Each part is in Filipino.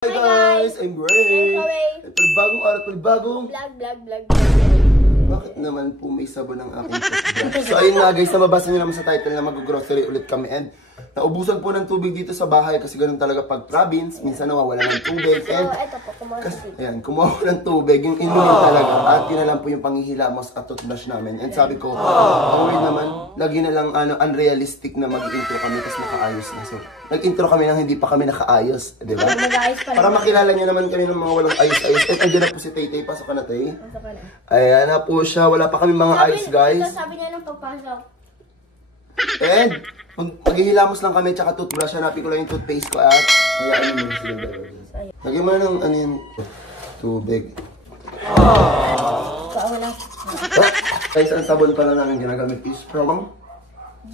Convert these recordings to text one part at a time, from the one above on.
Hi guys! I'm Ray! Bagong araw, bagong vlog. Bakit naman po may sabon ng aking toothbrush? So ayun nga guys, nababasa nyo naman sa title na mag-grocery ulit kami and naubusan po ng tubig dito sa bahay kasi ganun talaga pag province, minsan nawawala ng tubig and ito po, kumuha ko ng tubig, yung inumin talaga at yun na lang po yung panghihilamos at toothbrush namin and sabi ko, okay naman, lagi na lang unrealistic na mag-intro kami kasi nakaayos na. So nag-intro kami nang hindi pa kami nakaayos, di ba? Para makilala nyo naman kami ng mga walang ayos-ayos. At andyan na po si Tay-Tay, pasok ka na Tay. Ayan na po siya, wala pa kami mga ayos guys. Sabi niya nung pagpasok. And maghihilamos lang kami tsaka toothbrush, hanapin ko lang yung toothpaste ko at hayaan nyo muna silang dalawa. Lagyan mo na ng ano yung tubig. Guys, ang sabon pala namin ginagamit is from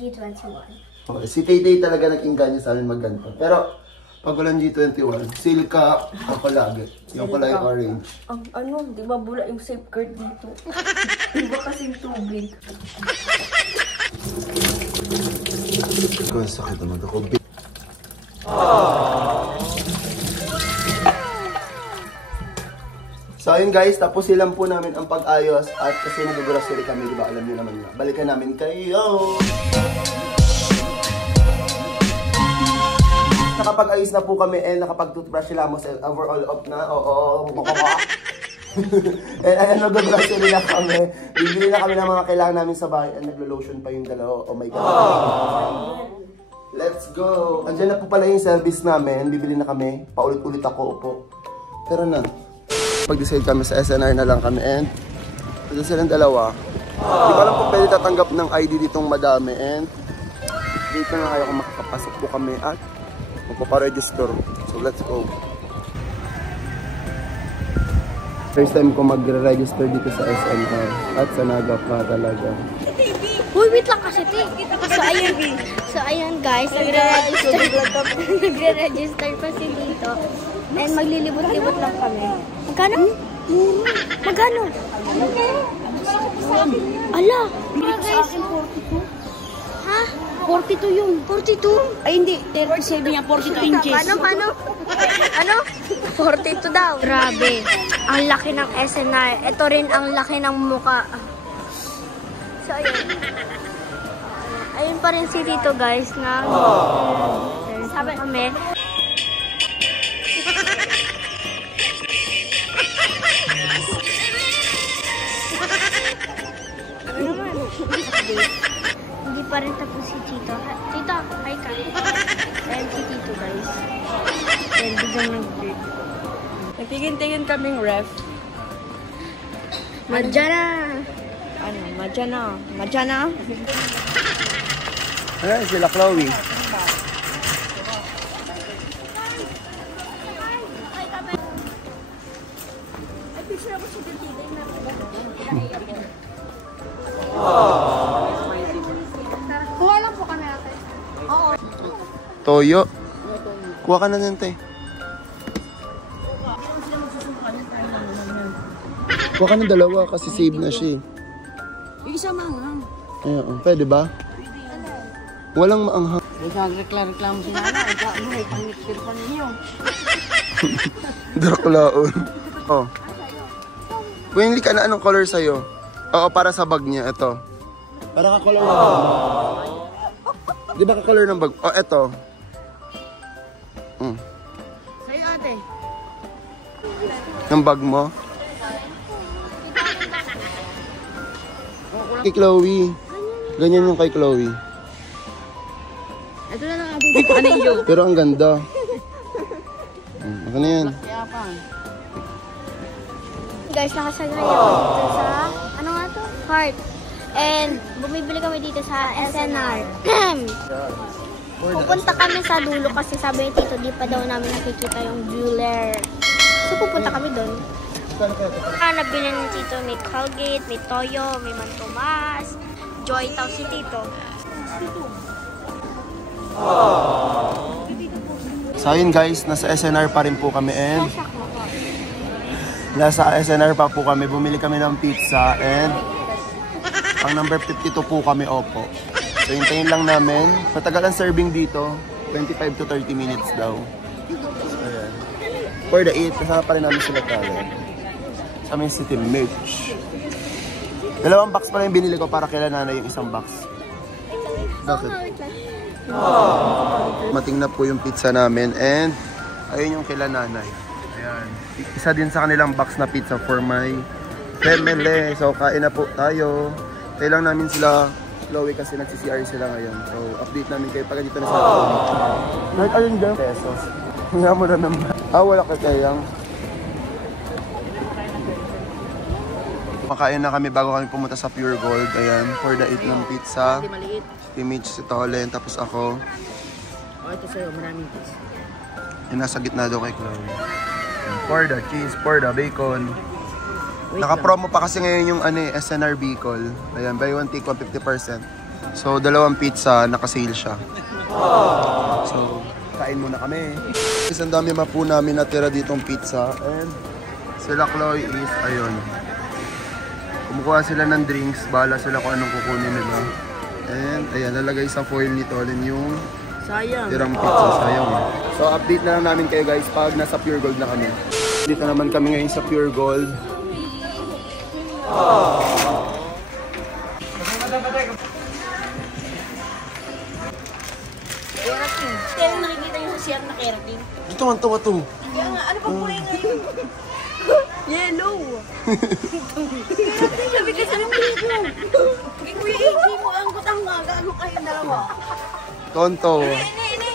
G21. Okay, si Tay-Tay talaga nag-inganyo sa amin magganto. Pero pag walang G21, silka ako lagi. Yung kulay orange. Ano, di ba bula yung safeguard dito? Di ba kasing tubig? Ikaw ang sakit naman ako. So ayun guys, tapos silang po namin ang pag-ayos at kasi nag-grocery kami, di ba? Alam niyo naman na. Balikan namin kayo! Nakapag-ayos na po kami and nakapag-toothbrush sila mo overall up na. Oo. And ayan, nag-grocery na kami. Bibili na kami ng mga kailangan namin sa bahay and naglo-lotion pa yung dalawa. Oh my God. Let's go! Andiyan na po pala yung service namin. Bibili na kami. Paulit-ulit ako po. Pero na. Pag-decide kami sa SNR na lang kami and ito silang dalawa. Hindi ko alam kung pwede tatanggap ng ID ditong madami and dito na kayo kung makakapasok po kami at magpaparegister. So let's go. First time ko magre-register dito sa SNR at sa Naga pa talaga. Uy, wait lang kasi te. So ayun guys, nagre-register pa si dito. And maglilibot-libot lang kami. Magkano? Magkano? Ala! Sa akin 42. Ha? 42 yun. 42? Ay hindi, 37 niya, 42 inches. Paano? Ano? 42 daw. Grabe. Ang laki ng SNR. Ito rin ang laki ng mukha. So ayun. Ayun pa rin si Tito guys na sabi kami. Hindi pa rin tapos si Tito. Tito, hi ka. And si Tito guys. And biglang nag-break. Nagtigin-tigin kaming ref. Madjana! Ano? Madjana? Ayan sila Chloe. Kuha lang po kami natin. Oo. Toyo. Kuha ka na nun, te. Kuha ka ng dalawa kasi save na siya. Isa manghang. Ayun, pwede ba? Walang maanghang. Nagreklamo si Nana. Ikaw mo, pang-mixer pa ninyo. Draklaon. Oh. Winly ka na anong color sa'yo? Oo, para sa bag niya. Ito. Para ka-color ng bag mo. Di ba ka-color ng bag? Oh, ito. Sa'yo ate. Ng bag mo. Kay Chloe. Ganyan yung kay Chloe. Ito na lang ating paninyo. Pero ang ganda. Ano na yan? Kaya pa. Guys, nakasagay ako dito sa, ano nga to? Heart. And bumibili kami dito sa SNR. Pupunta kami sa dulo kasi sabi ni Tito, di pa daw namin nakikita yung jeweler. So pupunta kami doon. Nabili ni Tito, may Colgate, may Toyo, may Mantomas, Joy Taw si Tito. So ayun guys, nasa SNR pa rin po kami and nasa SNR pa po kami. Bumili kami ng pizza and ang number 52 po kami, opo. So hintayin lang namin. Matagal ang serving dito, 25 to 30 minutes daw. So, ayan. For the 8, kasama pa rin namin sila talent. Sa aming city merch. Dalawang box pa rin binili ko para kila nanay yung isang box. Bakit? Mating na po yung pizza namin and ayun yung kila nanay. Ayan. Isa din sa kanilang box na pizza for my family. So kain na po tayo. Kailang namin sila Chloe kasi nagsi-CR sila ngayon. So update namin kayo pag dito na sa Kahit ayun dyan. Pesos. Nga mo na naman. Wala ka kayang. Makain na kami bago kami pumunta sa Pure Gold. Ayan, for the 8 ng pizza. Hindi maliit. Si Mitch, si Tolen, tapos ako. Ito sa'yo, maraming cheese. Yung nasa gitna daw kay Chloe. And for the cheese, for the bacon. Naka-promo pa kasi ngayon yung SNR Bicol. Ayan, buy one take 150%. So, dalawang pizza, naka-sale siya. So, kain muna kami. Isang dami po namin natira ditong pizza. And sila Chloe is, ayun. Kumukuha sila ng drinks, bahala sila kung anong kukunin nila. And ayan, lalagay sa foil ni Tolen yung Sayang. tirang pizza, sayang. So update na lang namin kayo guys pag nasa Pure Gold na kami. Dito naman kami ngayon sa Pure Gold. Keratin. Kaya nakikita yung sa siyat na keratin. Ito, ito. Kaya nga, ano pang kulay ngayon? Yellow. Sabi kasi ng ligo. Kay Kuya AJ mo, ang gutang nga. Gaano kayo dalawa? Tonto. Ini.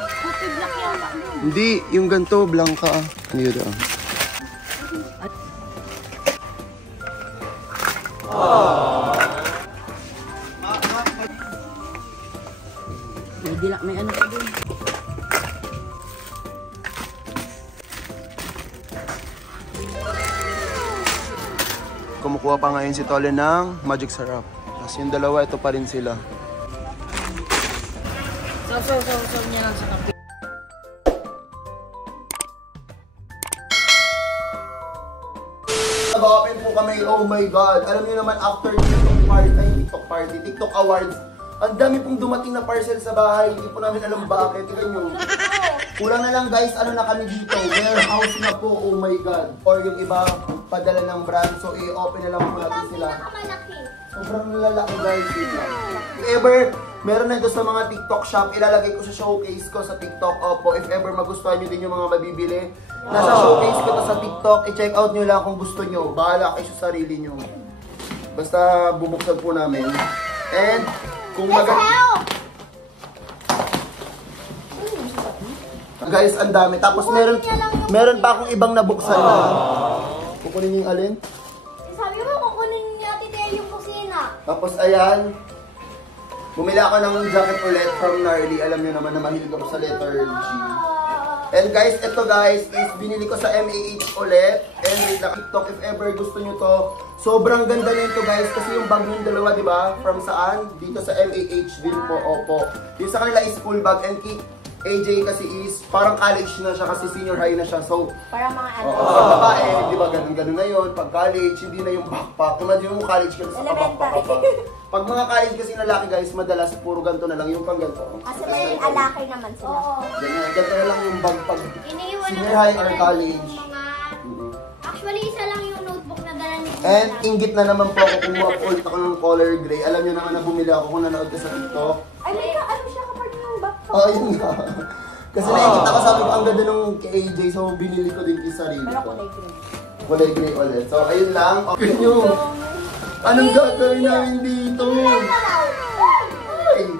Puti black yan. Hindi, yung ganito, blanca. Ano yun daw? May ano pa din. Kumukuha pa ngayon si Tolen ng Magic Syrup. Tapos yung dalawa, ito pa rin sila. So niya lang sa kape. Nag-open po kami, oh my God. Alam niyo naman, after TikTok Awards, ang dami pong dumating na parcel sa bahay. Hindi po namin alam bakit. Tingnan nyo. Kulang na lang guys, ano na kami dito. Warehouse na po, oh my God. Or yung iba, padala ng brand. So, i-open na lang po natin sila. Sobrang lalaki guys. If ever, meron na ito sa mga TikTok shop, ilalagay ko sa showcase ko sa TikTok. Opo, if ever magustuhan nyo din yung mga mabibili. Nasa showcase ko to sa TikTok. I-check out nyo lang kung gusto nyo. Bahala kayo sa sarili nyo. Basta bubuksan po namin. And, kung guys, ang dami. Tapos meron pa akong ibang nabuksan na. Kukunin niyo yung alin? Sabi mo, kukunin niya titira yung kusina. Tapos ayan. Bumili ako ng jacket ulit from Gnarly. Alam niyo naman na mahilig ako sa letter G. And guys, ito guys is binili ko sa MAH ulit. And wait lang, TikTok if ever gusto nyo to. Sobrang ganda na ito guys kasi yung bag yung dalawa, di ba? From saan? Dito sa MAH din po, opo. Dito sa kanila is full bag and key. AJ kasi is parang college na siya kasi senior high na siya. So, Para mga ano. pag babae, di ba ganun ngayon. Pag college, hindi na yung backpack. Imagine mo college ka sa backpack pa. Pag mga college kasi na laki guys, madalas puro ganito na lang yung pang ganito. Kasi may alakay naman sila. Ganito na lang yung bag pag Iniiwan senior high or college. Actually, isa lang yung notebook na dala ni And inggit na naman po ako, kumuha po ulit ako ng color gray. Alam niyo naman na bumili ako kung nanood ka sa TikTok. Ay, may ano siya kapag yung backpack. Oh, yun nga. Kasi naingit ako, sabi ko ang ganda nung kay AJ, so binili ko din yung sarili Pero ko. kulay green. Kulay gray ulit. So ayun lang. Okay nyo. Anong gagawin namin dito? Ay!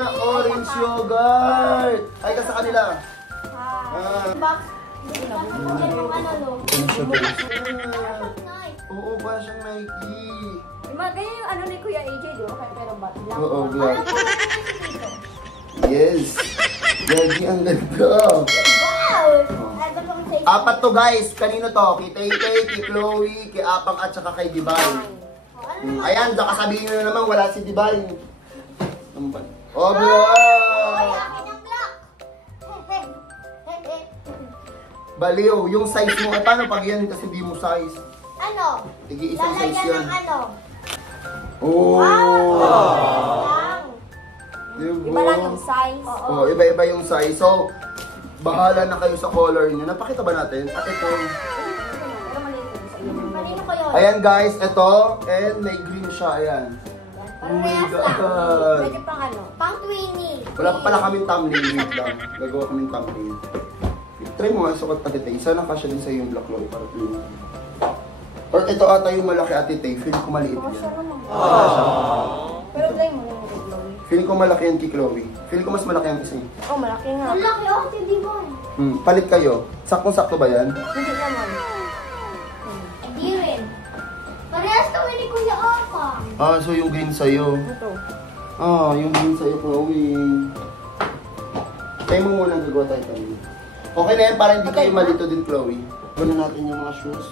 Orange yogurt! Ay ka sa kanila. Box. Yan yung ano, no? Oo, ba siyang Nike? Ganyan yung ano ni Kuya AJ, di ba? Pero ba't lang? Oo, black. Yes! Gagi, ang ganda! Wow! Apat to guys. Kanino to? Kay Tay-Tay, kay Chloe, kay Apang at saka kay Dibay. Ayan, saka sabihin nyo na naman wala si Dibay. Oh, black! Baliw, yung size mo. Paano pag yan kasi di mo size? Ano? Tigi isang size Lalagyan yan. ng ano? Oh! Iba lang yung size. Oh, iba-iba yung size. So, bahala na kayo sa color niyo. Napakita ba natin? At ito. Kanino ko yun? Ayan guys, ito. And may green siya. Ayan. Oh my God. Pwede pang ano? Pang Twinnie. Wala pa pala kaming thumbnail. Wait lang. Gagawa kaming thumbnail. Try mo nga sukat Ate Tay. Sana kasya din sa yung black Chloe para clean. Or ito ata yung malaki Ate Tay. Feeling ko maliit yan. Pero try mo yung kay Chloe. Feeling ko malaki yan kay Chloe. Feeling ko mas malaki ang isa. Oh, malaki nga. Malaki oh, hindi mo. Palit kayo. Saktong-sakto ba yan? Hindi naman. Hindi rin. Parehas kami ni Kuya Opa. Ah, so yung green sa'yo. Ito. Ah, yung green sa'yo, Chloe. Try mo muna gagawa tayo tayo. Okay na yan, para hindi kayo malito din, Chloe. Gawin natin yung mga shoes.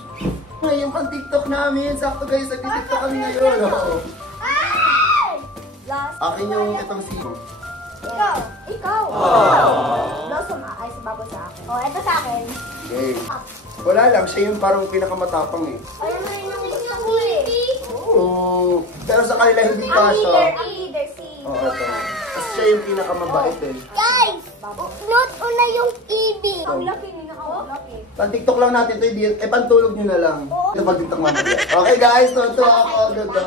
Ay, yung pang-tiktok namin. Sakto guys, nag-tiktok kami ngayon. Oh. Last. Akin yung itong sino. Ikaw. Ikaw. Blossom ay sa baboy sa akin. Oh, ito sa akin. Okay. Wala lang, siya yung parang pinakamatapang eh. Ayun na rin yung baby. Oo. Pero sa kanila hindi Ang pa siya. leader si. Oo, ito. Kasi siya yung pinakamabait eh. Guys, note una yung EB. Ang laki ni laki. Pan-tiktok lang natin ito, pantulog nyo na lang. Ito pag-tiktok mamaya. Okay guys, ito ako. Ganda.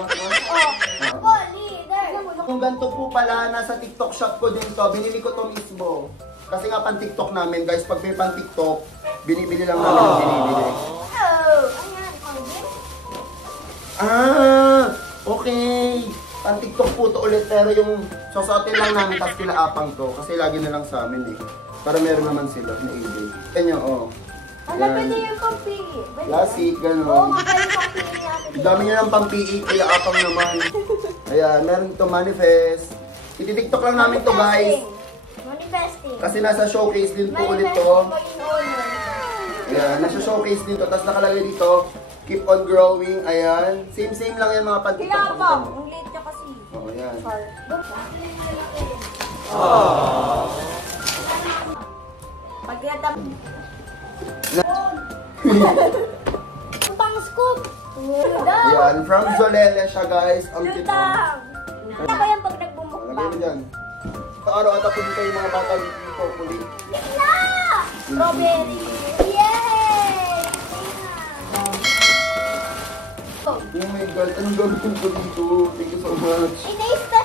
Ako, leader. Kung ganito po pala, nasa TikTok shop ko din to. Binili ko to mismo. Kasi nga pan-tiktok namin guys, pag may pan-tiktok, binibili lang namin ang binibili. Oh, ayan. Ah, okay. Pan-tiktok po to ulit, pero yung susuotin lang namin, tapos kinaapang to. Kasi lagi na lang sa amin eh. Para meron naman sila na ibig. Kanya, oh. Ano, pwede yung pampili. Classic, Oo, gano'n. makaya yung pampili natin. Ang dami niya ng pampiik, kaya apang naman. Ayan, meron ito manifest. Iti-tiktok lang namin to guys. Manifesting. Kasi nasa showcase din po ulit to. Ayan, nasa showcase din to. Tapos nakalagay dito, keep on growing. Ayan, same lang yan mga pan-tiktok. Kilabang. Ang late niya kasi. Oo, ayan. Pagkatap. Pang scoop. Ayan, from Zolele siya guys. Ang cute. Lutang. Ano ba yan pag Lagay nagbumukbang? mo dyan. Sa araw-araw po dito yung mga bata dito po puli. Tigna! Strawberry. Yay! Oh my God, ang gagawin ko dito. Thank you so much. Itaste